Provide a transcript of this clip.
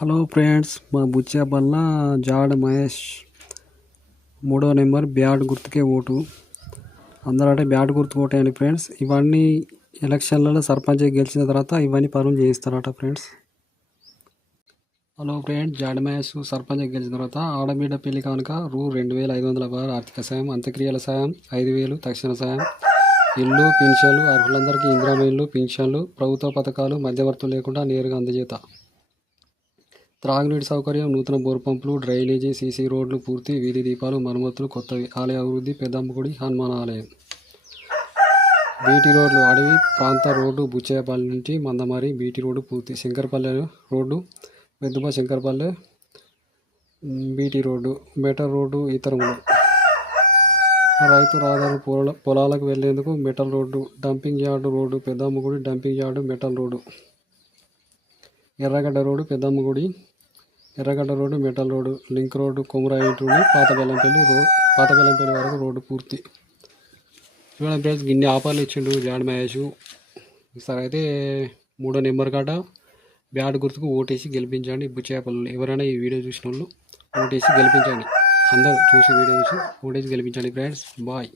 Hello friends మా బుచ్చేపల్ల జాడ మహేష్. మూడో నెంబర్ బ్యాడ్ గుర్తుకే ఓటు. అందరూ అంటే బ్యాడ్ గుర్తు ఓటేయండి ఫ్రెండ్స్ ఇవన్నీ ఎలక్షన్లలో సర్పంచ్ గెలిచిన తర్వాత ఇవన్నీ పనులు చేయిస్తారట ఫ్రెండ్స్ హలో ఫ్రెండ్స్ జాడ మహేష్ సర్పంచ్ గెలిచిన తర్వాత ఆడబిడ్డ పెళ్ళి కానుక రూ రెండు వేల ఐదు వందల బార్ ఆర్థిక సాయం అంత్యక్రియల సాయం ఐదు వేలు తక్షణ సాయం. ఇల్లు పెన్షన్లు అర్హులందరికీ ఇందిరామ పెన్షన్లు ప్రభుత్వ పథకాలు మధ్యవర్తులు లేకుండా నేరుగా అందజేత. త్రాగునీటి సౌకర్యం నూతన బోర్ పంపులు డ్రైనేజీ సీసీ రోడ్లు పూర్తి వీధి దీపాలు మరమ్మతులు కొత్తవి ఆలయ అభివృద్ధి పెద్దమ్మ గుడి హనుమాన్ ఆలయం. బీటీ రోడ్లు అడవి ప్రాంత రోడ్డు బుచ్చేపల్లి నుంచి మందమారి బీటీ రోడ్డు పూర్తి. Shankarpalle road మెద్దుబ Shankarpalle BT road metal road ఇతరములు రైతు రహదారులు పొల పొలాలకు వెళ్ళేందుకు metal road dumping yard road Peddamma గుడి dumping yard metal road. Erragadda road Peddamma గుడి Erragadda road metal road link road Komarayi road Pathabellampalli రో పాత వరకు రోడ్డు పూర్తి. చూడండి ఫ్రెండ్స్ గిన్ని ఆఫర్లు ఇచ్చిండు జాడ్ మహేష్. ఈసారి అయితే మూడో నెంబర్ కాట. బ్యాట్ గుర్తుకు ఓటేసి గెలిపించండి. బుచ్చేపల్లి ఎవరైనా ఈ వీడియో చూసిన వాళ్ళు ఓటేసి గెలిపించండి. అందరూ చూసి వీడియో చూసి ఓటేసి గెలిపించండి ఫ్రెండ్స్. బాయ్.